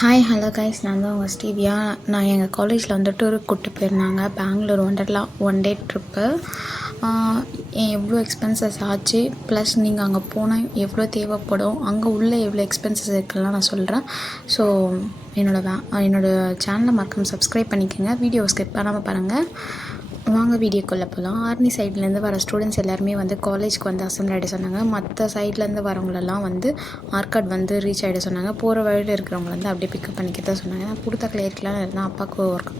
Hi hello guys, நான் தான் உங்கள் ஸ்டீவியா. நான் எங்கள் காலேஜில் வந்து டூருக்கு கூப்பிட்டு போயிருந்தாங்க. Bangalore Wonderla 1 day trip. எவ்வளோ எக்ஸ்பென்சஸ் ஆச்சு, ப்ளஸ் நீங்கள் அங்கே போனால் எவ்வளோ தேவைப்படும், அங்கே உள்ள எவ்வளோ எக்ஸ்பென்சஸ் இருக்குலாம் நான் சொல்கிறேன். ஸோ என்னோடய சேனலை மறக்காம சப்ஸ்கிரைப் பண்ணிக்கோங்க. வீடியோ ஸ்கிப் பண்ணாமல் பாருங்கள். வாங்க வீடியோக்குள்ளே போகலாம். ஆர்மி சைட்லேருந்து வர ஸ்டூடெண்ட்ஸ் எல்லாருமே வந்து காலேஜ்க்கு வந்து அசம்பிள் ஆகிட சொன்னாங்க. மற்ற சைட்லேருந்து வரவங்களெல்லாம் வந்து ஆர்காட் வந்து ரீச் ஆகிட சொன்னாங்க. போகிற வழியில் இருக்கிறவங்க வந்து அப்படியே பிக்கப் பண்ணிக்க தான் சொன்னாங்க. நான் புடுத்தக்கில் ஏற்கலாம் இருந்தால் அப்பாவுக்கு ஒர்க்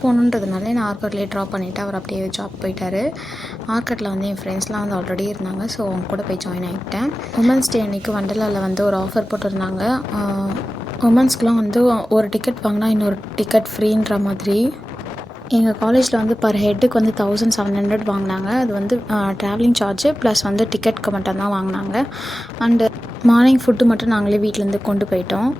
போகணுன்றதுனால நான் ஆர்காட்லேயே ட்ராப் பண்ணிவிட்டு அவர் அப்படியே ஜாப் போயிட்டார். ஆர்காட்டில் வந்து என் ஃப்ரெண்ட்ஸ்லாம் வந்து ஆல்ரெடி இருந்தாங்க. ஸோ அவங்க கூட போய் ஜாயின் ஆகிட்டேன். உமன்ஸ் டே அன்றைக்கி வண்டர்லாவில் வந்து ஒரு ஆஃபர் போட்டிருந்தாங்க. உமன்ஸ்க்குலாம் வந்து ஒரு டிக்கெட் வாங்கினா இன்னொரு டிக்கெட் ஃப்ரீன்ற மாதிரி. எங்கள் காலேஜில் வந்து பர் ஹெட்டுக்கு வந்து 1700 வாங்கினாங்க. அது வந்து ட்ராவலிங் சார்ஜு ப்ளஸ் வந்து டிக்கெட்டுக்கு மட்டும் தான் வாங்கினாங்க. அண்டு மார்னிங் ஃபுட்டு மட்டும் நாங்களே வீட்டிலேருந்து கொண்டு போயிட்டோம்.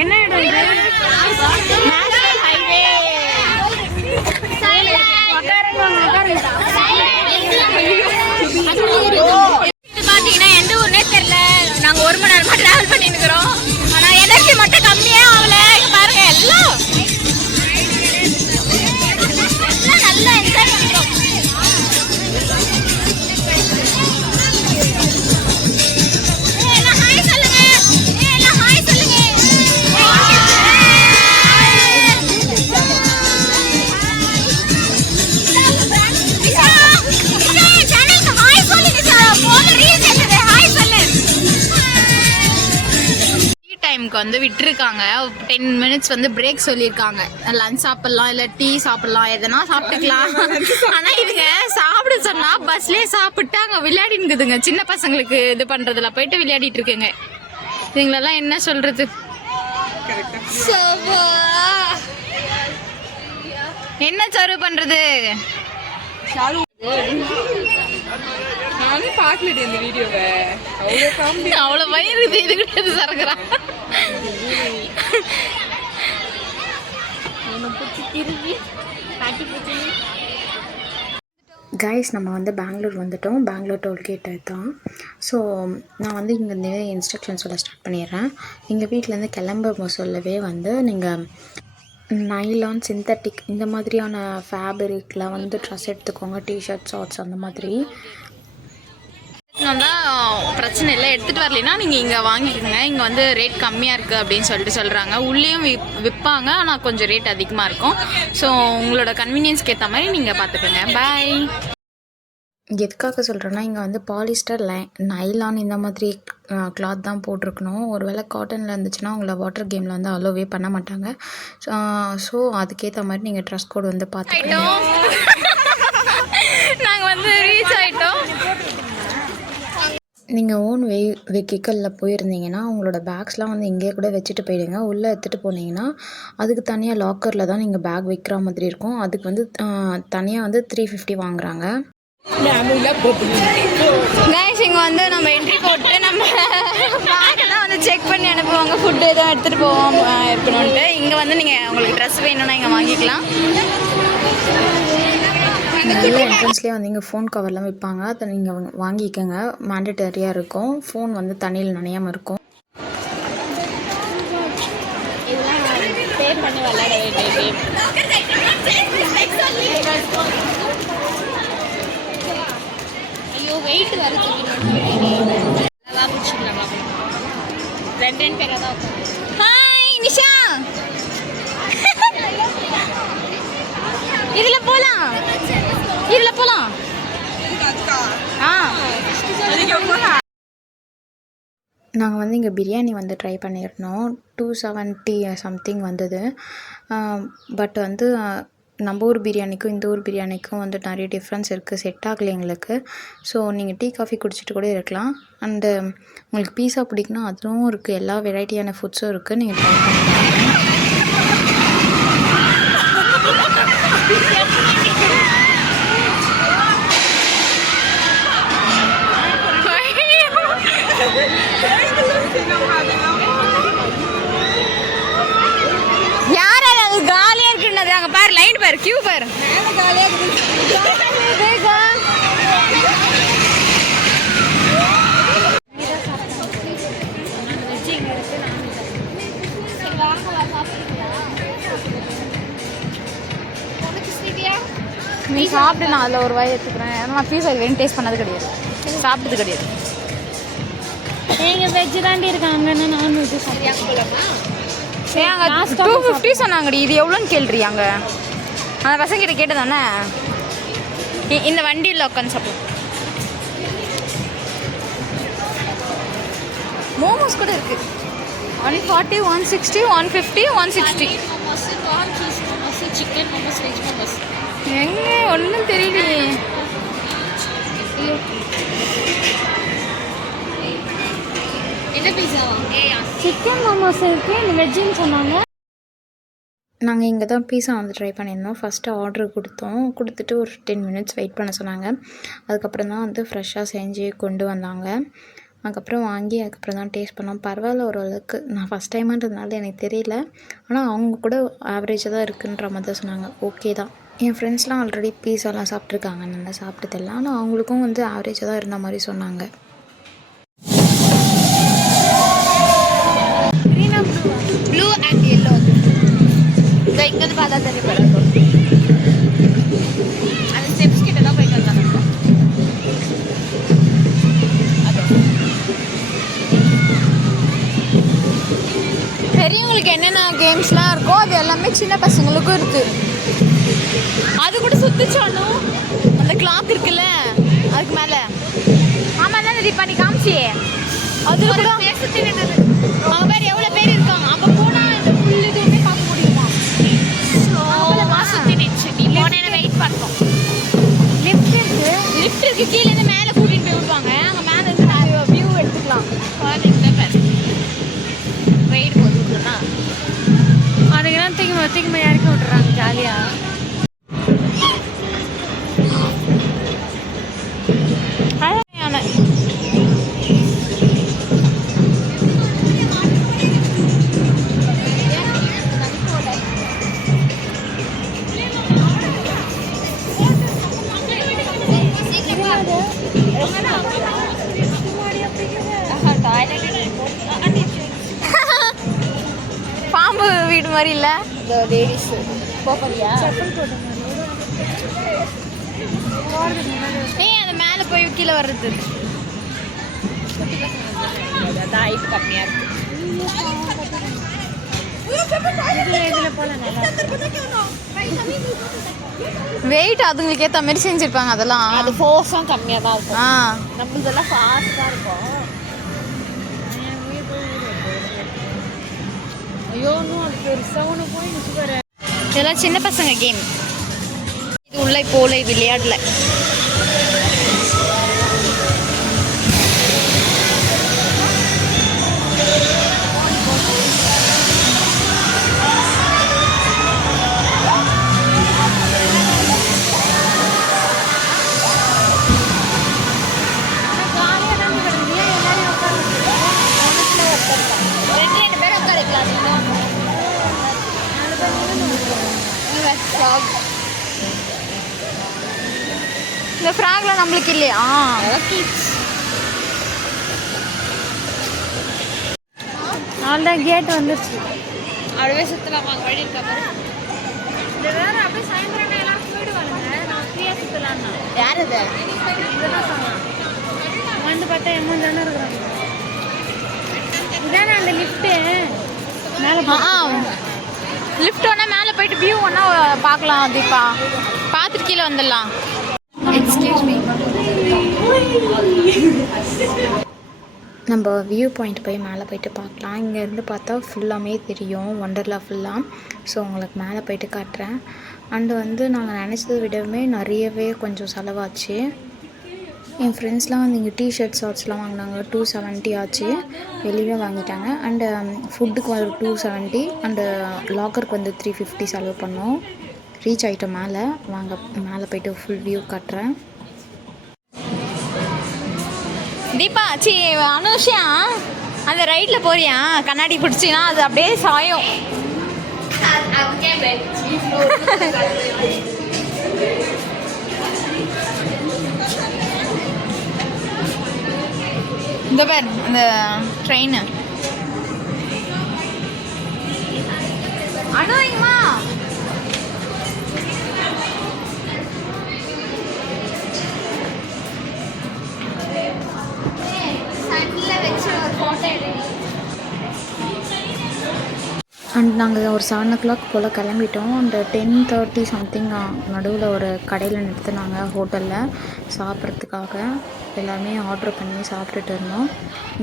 என்ன இடம் இது? National highway. பாத்தீங்கன்னா எந்த ஊர்னே தெரியல. நாங்க 1 மணி நேரமா டிராவல் பண்ணிட்டு இருக்கிறோம். ஆனா எனர்ஜி மட்டும் கம்மியே ஆகல. பாருங்க எல்லாம் நல்லா என்ஜாய் பண்றோம். வந்து விட்டுருக்காங்க. 10 மினிட்ஸ் வந்து பிரேக் சொல்லியிருக்காங்க. லஞ்ச் சாப்பிடலாம், இல்லை டீ சாப்பிடலாம், எதனா சாப்பிட்டுக்கலாம். ஆனா இதுங்க சாப்பிட சொன்னா பஸ்லயே சாப்பிட்டு அங்க விளையாடினுக்குதுங்க. சின்ன பசங்களுக்கு இது பண்றதுல போயிட்டு விளையாடிட்டு இருக்குங்க. இதுங்களெல்லாம் என்ன சொல்றது? என்ன சர்வ் பண்றது? நானே பார்க்கலடி இந்த வீடியோவை. அவ்வளோ வயிறு இது கிடையாது சரக்குறா. கைஸ், நம்ம வந்து பெங்களூர் வந்துட்டோம். பெங்களூர் டோல்கேட்டு தான். ஸோ நான் வந்து இங்கே நிறைய இன்ஸ்ட்ரக்ஷன் சொல்ல ஸ்டார்ட் பண்ணிடுறேன். எங்கள் வீட்டிலேருந்து கிளம்ப சொல்லவே வந்து நீங்கள் நைலான், சிந்தட்டிக் இந்த மாதிரியான ஃபேப்ரிக்கில் வந்து ட்ரெஸ் எடுத்துக்கோங்க. டிஷர்ட், ஷார்ட்ஸ் அந்த மாதிரி பிரச்சனை இல்லை. எடுத்துகிட்டு வரலைன்னா நீங்கள் இங்கே வாங்கிக்கோங்க. இங்கே வந்து ரேட் கம்மியாக இருக்குது அப்படின்னு சொல்கிறாங்க. உள்ளேயும் விற்பாங்க, ஆனால் கொஞ்சம் ரேட் அதிகமாக இருக்கும். ஸோ உங்களோட கன்வீனியன்ஸ்க்கு ஏற்ற மாதிரி நீங்கள் பார்த்துக்கோங்க. பாய். எதுக்காக சொல்கிறேன்னா, இங்கே வந்து பாலிஸ்டர், நைலான் இந்த மாதிரி கிளாத் தான் போட்டிருக்கணும். ஒரு வேளை காட்டனில் இருந்துச்சுன்னா உங்களை வாட்டர் கேமில் வந்து அலோவே பண்ண மாட்டாங்க. ஸோ அதுக்கேற்ற மாதிரி நீங்கள் ட்ரெஸ் கோட் வந்து பார்த்துக்கணும். நாங்கள் வந்து ரீச் ஆகிட்டோம். நீங்கள் ஓன் வெஹிக்கிளில் போயிருந்தீங்கன்னா உங்களோட பேக்ஸ்லாம் வந்து இங்கேயே கூட வச்சுட்டு போயிடுங்க. உள்ளே எடுத்துகிட்டு போனீங்கன்னா அதுக்கு தனியாக லாக்கரில் தான் நீங்கள் பேக் வைக்கிற மாதிரி இருக்கும். அதுக்கு வந்து தனியாக வந்து 350 வாங்குறாங்க. கைஸ், இங்கே வந்து நம்ம என்ட்ரி போட்டு நம்ம பேக்கெல்லாம் வந்து செக் பண்ணி அனுப்புவாங்க. ஃபுட்டு எதுவும் எடுத்துகிட்டு போவோம் இருக்கணும்ன்ட்டு. இங்கே வந்து நீங்கள் உங்களுக்கு ட்ரெஸ் வேணும்னா இங்கே வாங்கிக்கலாம். நிறைய என்ட்ரன்ஸ்லேயே வந்து இங்கே ஃபோன் கவர்லாம் விற்பாங்க. அதை நீங்கள் வாங்கிக்கோங்க. மேண்டட்டரியாக இருக்கும். ஃபோன் வந்து தண்ணியில் நனையாமல் இருக்கும். பே பண்ணி விளையாட வேண்டிய ஐயோ வெயிட் வருது. 2 பேராக தான். ஹாய் நிஷா, இதில் போகலாம். நாங்கள் வந்து இங்கே பிரியாணி வந்து ட்ரை பண்ணியிருந்தோம். 270 சம்திங் வந்தது. பட் வந்து நம்ம ஊர் பிரியாணிக்கும் இந்த ஊர் பிரியாணிக்கும் வந்து நிறைய டிஃப்ரென்ஸ் இருக்குது. செட் ஆகலை எங்களுக்கு. ஸோ நீங்கள் டீ காஃபி குடிச்சிட்டு கூட இருக்கலாம். அண்டு உங்களுக்கு பீஸா பிடிக்குன்னா அதுவும் இருக்குது. எல்லா வெரைட்டியான ஃபுட்ஸும் இருக்குது. நீங்கள் ட்ரை பண்ணி கியூ பாரு. நீ சாப்பிட்டு நான் அதில் ஒரு வாய் எடுத்துக்கிறேன். நான் பீஸா இது டேஸ்ட் பண்ணது கிடையாது, சாப்பிட்டது கிடையாது. நீங்கள் வெஜ்ஜு தாண்டி இருக்காங்க, நான்வெஜ் சாப்பிடுவாங்க. 250 சொன்னாங்கடி. இது எவ்வளோன்னு கேள்றியாங்க? அந்த பசங்கிட்ட கேட்டதானே. இந்த வண்டியில் உட்காந்து சாப்பிடுவோம். மோமோஸ் கூட இருக்கு. 140, 160, 150, 160. Chicken momos, veg momos. எங்க ஒன்றும் தெரியலையே. என்ன பீஸாவா? சிக்கன் மோமோஸ் இருக்குது, வெஜ்ஜுன்னு சொன்னாங்க. நாங்கள் இங்கே தான் பீஸா வந்து ட்ரை பண்ணியிருந்தோம். ஃபஸ்ட்டு ஆர்டர் கொடுத்துட்டு ஒரு 10 மினிட்ஸ் வெயிட் பண்ண சொன்னாங்க. அதுக்கப்புறம் தான் வந்து ஃப்ரெஷ்ஷாக செஞ்சு கொண்டு வந்தாங்க. அதுக்கப்புறம் வாங்கி அதுக்கப்புறம் தான் டேஸ்ட் பண்ணோம். பரவாயில்ல ஓரளவுக்கு. நான் ஃபஸ்ட் டைம்ன்றதுனால எனக்கு தெரியல, ஆனால் அவங்க கூட ஆவரேஜாக தான் இருக்குன்ற மாதிரி தான் சொன்னாங்க. ஓகே தான். என் ஃப்ரெண்ட்ஸ்லாம் ஆல்ரெடி பீஸாலாம் சாப்பிட்ருக்காங்க, நல்லா சாப்பிட்டதெல்லாம். ஆனால் அவங்களுக்கும் வந்து ஆவரேஜாக தான் இருந்த மாதிரி சொன்னாங்க. Blue and yellow. இதை இங்கேருந்து பார்த்தா தெரியும். அந்த ஸ்டெப்ஸ் கிட்ட தான் போயிட்டு வந்தாங்க. பெரியவங்களுக்கு என்னென்ன கேம்ஸ்லாம் இருக்கோ அது எல்லாமே சின்ன பசங்களுக்கும் இருக்குது. அது கூட சுத்துச்சானும் அந்த கிளாக் இருக்குல்ல அதுக்கு மேலே. ஆமாம் தானே தீபா நீ காமிச்சி. அது கூட அங்கே பேர் எவ்வளோ பேர் இருக்காங்க. அங்கே போனால் இந்த ஃபுல் இதுவுமே பார்க்க முடியுமா? சுற்றி நிச்சு நீ போனேன்னு வெயிட் பண்ணோம். லிஃப்ட் இருக்கு கீழேருந்து மேலே கூட்டிகிட்டு போய் விடுவாங்க. அங்கே மேலே இருந்து நிறைய வியூ எடுத்துக்கலாம். ரைடு போட்டு விட்டுனா அதுக்கெல்லாம் தூக்கி இறக்கி விட்டுறாங்க ஜாலியாக. பாம்பு வீடு மாதிரி இல்லை லேடிஸ் போறியா? ஏய் அது மேலே போய் கீழே வர்றது ஹைட் கம்மியாக இருக்கு. வெயிட் அதுங்களுக்கு ஏற்ற மாதிரி செஞ்சுருப்பாங்க. அதெல்லாம் அது ஃபோர்ஸும் கம்மியாக தான் இருக்கும். நம்மளதெல்லாம் ஃபாஸ்ட்டாக இருக்கும். ஐயோ இன்னும் அது பெருசாக ஒன்று போய் நிற்பாரு. இதெல்லாம் சின்ன பசங்க கேம். இது உள்ள போல விளையாடல. இந்த ஃப்ராக்ல நம்மளுக்கு இல்லையா? அவ்வளோதான் கேட் வந்துருச்சு. அப்படியே சுற்றலாமா? வழி இருக்கா பாரு. இது வேற அப்படியே சாயந்தரம் எல்லாம் போயிடுவாங்க. நான் ஃப்ரீயாக சுற்றலான்னா யார் இது? இதெல்லாம் சொன்னான் வந்து பார்த்தா எம்மன் தானே இருக்கிறாங்க. இதானே அந்த லிஃப்ட்டு மேலே. லிஃப்ட் ஒன்றா மேலே போயிட்டு வியூ ஒன்றா பார்க்கலாம். தீபா பார்த்துட்டு கீழே வந்துடலாம். Excuse me. நம்ம வியூ பாயிண்ட் போய் மேலே போயிட்டு பார்க்கலாம். இங்கேருந்து பார்த்தா ஃபுல்லாமே தெரியும் ஒண்டர்லா ஃபுல்லாக. ஸோ உங்களுக்கு மேலே போயிட்டு காட்டுறேன். அண்டு வந்து நாங்கள் நினச்சதை விடவே நிறையவே கொஞ்சம் செலவாச்சு. என் ஃப்ரெண்ட்ஸ்லாம் வந்து இங்கே டிஷர்ட் ஷார்ட்ஸ்லாம் வாங்கினாங்க. 270 ஆச்சு. வெளியே வாங்கிட்டாங்க. அண்டு ஃபுட்டுக்கு வந்து 270 அண்டு லாக்கருக்கு வந்து 350 செலவு பண்ணோம். ரீச் ஆகிட்டோம் மேலே. வாங்க மேலே போய்ட்டு ஃபுல் வியூ காட்டுறேன். தீபா சி அனுஷா அந்த ரைட்டில் போறியா? கண்ணாடி பிடிச்சின்னா அது அப்படியே சாயம். இந்த பேர் அந்த ட்ரெயின் அனுவீங்கம்மா அண்ட் நாங்கள் ஒரு 7 o'clock போல் கிளம்பிட்டோம். அண்ட் 10:30 சம்திங் நடுவில் ஒரு கடையில் நிறுத்தினாங்க ஹோட்டலில் சாப்பிட்றதுக்காக. எல்லாருமே ஆர்டர் பண்ணி சாப்பிட்டுட்டு இருந்தோம்.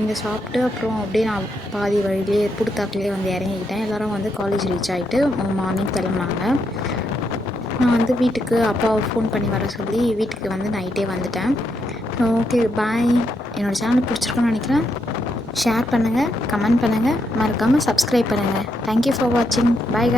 இங்கே சாப்பிட்டு அப்புறம் அப்படியே நான் பாதி வழியிலே புடுத்தாக்கிலே வந்து இறங்கிக்கிட்டேன். எல்லோரும் வந்து காலேஜ் ரீச் ஆகிட்டு மார்னிங் கிளம்புனாங்க. நான் வந்து வீட்டுக்கு அப்பாவை ஃபோன் பண்ணி வர சொல்லி வீட்டுக்கு வந்து நைட்டே வந்துட்டேன். Okay bye. என்னோடய சேனல் பிடிச்சிருக்குன்னு நினைக்கிறேன். ஷேர் பண்ணுங்கள், கமெண்ட் பண்ணுங்கள், மறக்காமல் சப்ஸ்கிரைப் பண்ணுங்கள். தேங்க்யூ ஃபார் வாட்சிங். பாய்.